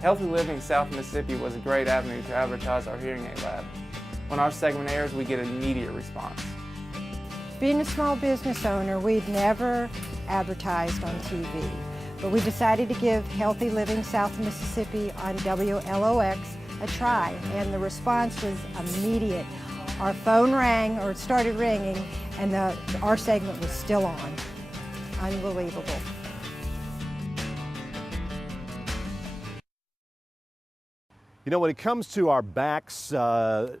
Healthy Living South Mississippi was a great avenue to advertise our hearing aid lab. When our segment airs, we get an immediate response. Being a small business owner, we'd never advertised on TV, but we decided to give Healthy Living South Mississippi on WLOX a try, and the response was immediate. Our phone rang, or it started ringing, and our segment was still on. Unbelievable. You know, when it comes to our backs, a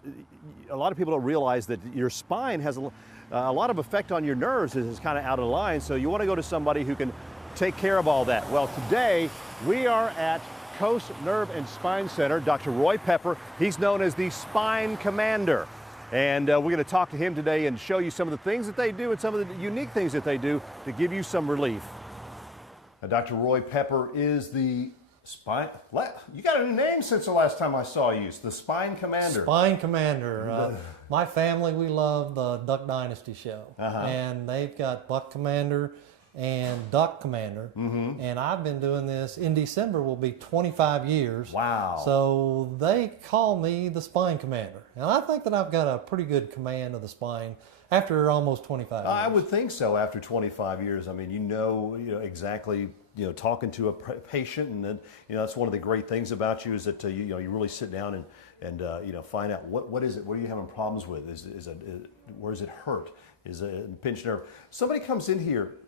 lot of people don't realize that your spine has a lot of effect on your nerves. It's kind of out of line, so you want to go to somebody who can take care of all that. Well, today we are at Coast Nerve and Spine Center. Dr. Roy Pepper, he's known as the Spine Commander. And we're going to talk to him today and show you some of the things that they do and some of the unique things that they do to give you some relief. Now, Dr. Roy Pepper is the Spine, you got a new name since the last time I saw you. It's the Spine Commander. Spine Commander. My family, we love the Duck Dynasty show. And they've got Buck Commander and Duck Commander. And I've been doing this, in December will be 25 years. Wow. So they call me the Spine Commander. And I think that I've got a pretty good command of the spine after almost 25 years. I would think so after 25 years. I mean, you know exactly, talking to a patient, and then, that's one of the great things about you is that, you really sit down and find out what is it, what are you having problems with? Where does it hurt? Is it a pinched nerve? Somebody comes in here,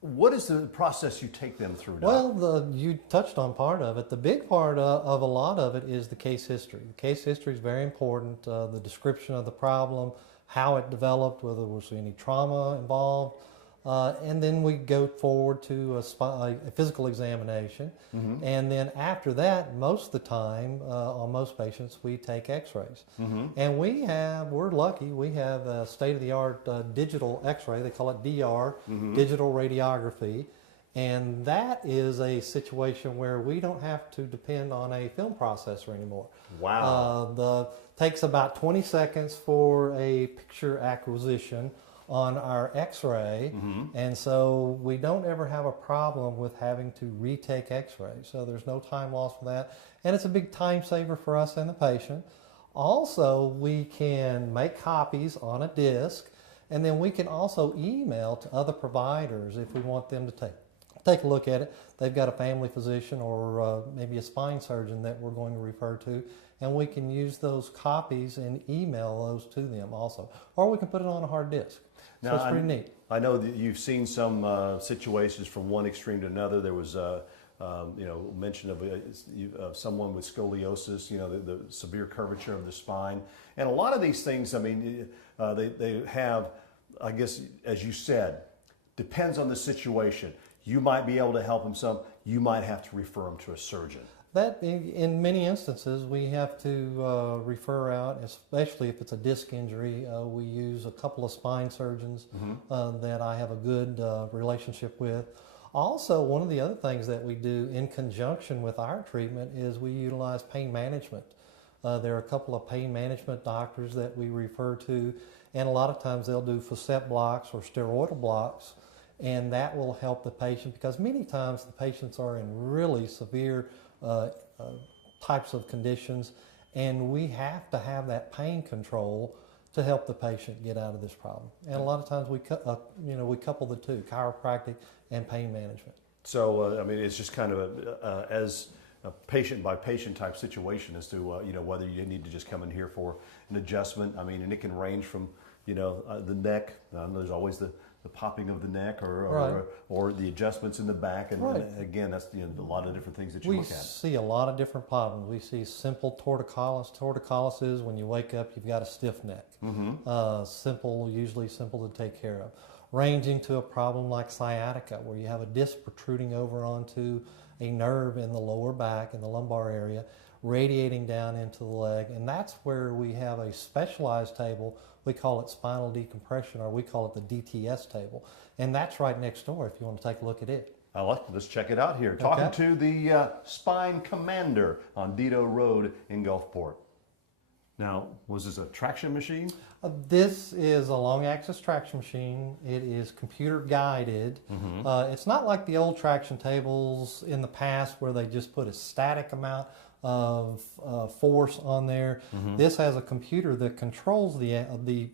what is the process you take them through, Doc? Well, you touched on part of it. The big part of a lot of it is the case history. The case history is very important. The description of the problem, how it developed, whether there was any trauma involved, and then we go forward to a physical examination. And then after that, most of the time, on most patients, we take x-rays. And we're lucky, we have a state-of-the-art digital x-ray, they call it DR, digital radiography. And that is a situation where we don't have to depend on a film processor anymore. Wow. Takes about 20 seconds for a picture acquisition on our x-ray, and so we don't ever have a problem with having to retake x-rays. So there's no time loss for that, and it's a big time saver for us and the patient. Also, we can make copies on a disc, and then we can also email to other providers if we want them to take a look at it. They've got a family physician or maybe a spine surgeon that we're going to refer to, and we can use those copies and email those to them also. Or we can put it on a hard disk. So it's pretty neat. I know that you've seen some situations from one extreme to another. There was mention of someone with scoliosis, the severe curvature of the spine. And a lot of these things, I mean, they have, I guess, as you said, depends on the situation. You might be able to help them some. You might have to refer them to a surgeon. That, in many instances, we have to refer out, especially if it's a disc injury. We use a couple of spine surgeons that I have a good relationship with. Also, one of the other things that we do in conjunction with our treatment is we utilize pain management. There are a couple of pain management doctors that we refer to, and a lot of times they'll do facet blocks or steroidal blocks, and that will help the patient, because many times the patients are in really severe types of conditions, and we have to have that pain control to help the patient get out of this problem. And a lot of times we couple the two, chiropractic and pain management. So I mean, it's just kind of as a patient by patient type situation as to whether you need to just come in here for an adjustment. I mean, and it can range from the neck. There's always the popping of the neck, or the adjustments in the back, and again, that's a lot of different things that you look at. We see a lot of different problems. We see simple torticollis. Torticollis is when you wake up, you've got a stiff neck. Usually simple to take care of. Ranging to a problem like sciatica, where you have a disc protruding over onto a nerve in the lower back, in the lumbar area, radiating down into the leg, and that's where we have a specialized table. We call it spinal decompression, or we call it the DTS table, and that's right next door if you want to take a look at it. Let's check it out here. Talking to the Spine Commander on Dido Road in Gulfport. Now, was this a traction machine? This is a long-axis traction machine. It is computer guided. It's not like the old traction tables in the past where they just put a static amount of force on there. This has a computer that controls the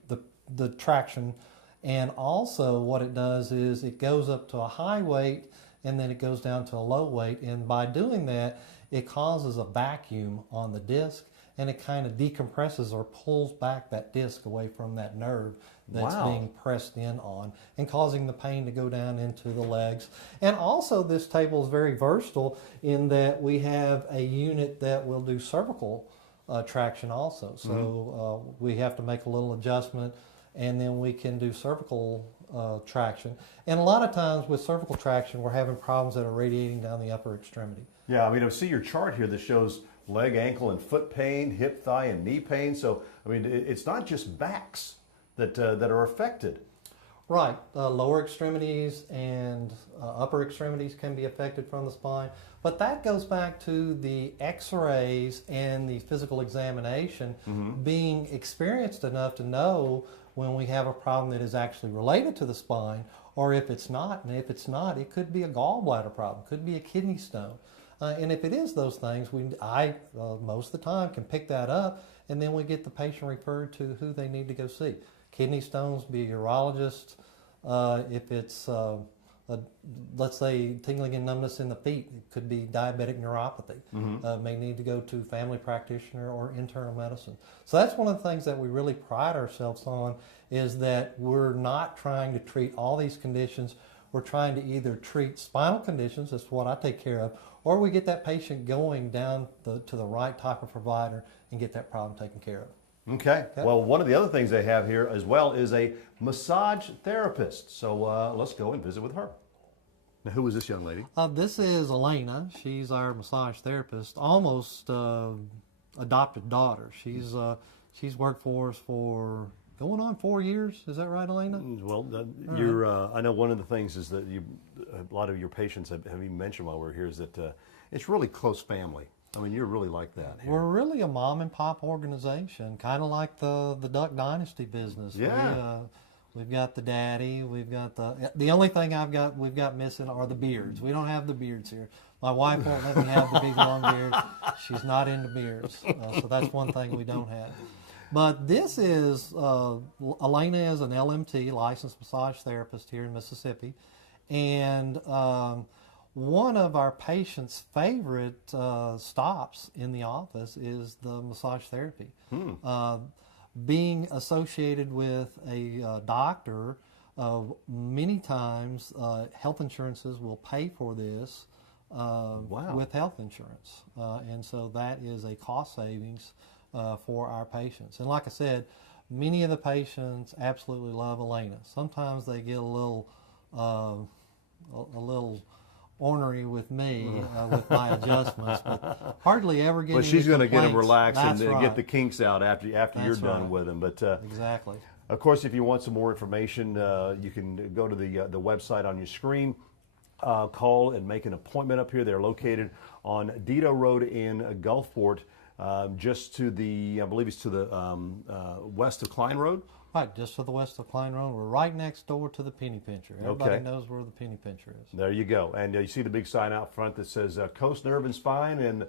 traction, and also what it does is it goes up to a high weight and then it goes down to a low weight, and by doing that it causes a vacuum on the disc, and it kind of decompresses or pulls back that disc away from that nerve that's being pressed in on and causing the pain to go down into the legs. And also this table is very versatile in that we have a unit that will do cervical traction also. So we have to make a little adjustment, and then we can do cervical traction. And a lot of times with cervical traction, we're having problems that are radiating down the upper extremity. Yeah, I mean, I see your chart here that shows leg, ankle, and foot pain, hip, thigh, and knee pain. So, I mean, it's not just backs that are affected. Right. Lower extremities and upper extremities can be affected from the spine. But that goes back to the x-rays and the physical examination being experienced enough to know when we have a problem that is actually related to the spine, or if it's not. And if it's not, it could be a gallbladder problem, could be a kidney stone. And if it is those things, I most of the time can pick that up, and then we get the patient referred to who they need to go see. Kidney stones, be a urologist. If it's, let's say, tingling and numbness in the feet, it could be diabetic neuropathy. May need to go to family practitioner or internal medicine. So that's one of the things that we really pride ourselves on, is that we're not trying to treat all these conditions. We're trying to either treat spinal conditions, that's what I take care of, or we get that patient going down to the right type of provider and get that problem taken care of. Okay. Well, one of the other things they have here as well is a massage therapist. So let's go and visit with her. Now, who is this young lady? This is Elena. She's our massage therapist, almost adopted daughter. She's worked for us for going on 4 years. Is that right, Elena? Well, I know one of the things is that a lot of your patients have even mentioned while we're here is that it's really close family. I mean, you're really like that here. We're really a mom and pop organization, kind of like the Duck Dynasty business. Yeah. We've got the daddy. We've got the only thing we've got missing are the beards. We don't have the beards here. My wife won't let me have the big long beard. She's not into beards, so that's one thing we don't have. But this is, Elena is an LMT, licensed massage therapist here in Mississippi. And one of our patients' favorite stops in the office is the massage therapy. Being associated with a doctor, many times health insurances will pay for this with health insurance. And so that is a cost savings for our patients. And like I said, many of the patients absolutely love Elena. Sometimes they get a little ornery with me with my adjustments, but hardly ever get. Well, she's going to get them relaxed and get the kinks out after you're done with them. But exactly. Of course, if you want some more information, you can go to the website on your screen. Call and make an appointment up here. They're located on Dido Road in Gulfport. Just to the, I believe it's to the west of Klein Road? Right, just to the west of Klein Road. We're right next door to the penny pincher. Everybody knows where the penny pincher is. There you go. And you see the big sign out front that says Coast Nerve and Spine, and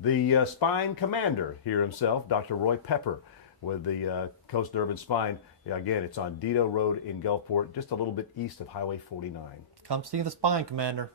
the spine commander here himself, Dr. Roy Pepper, with the Coast Nerve and Spine. Again, it's on Dido Road in Gulfport, just a little bit east of Highway 49. Come see the spine commander.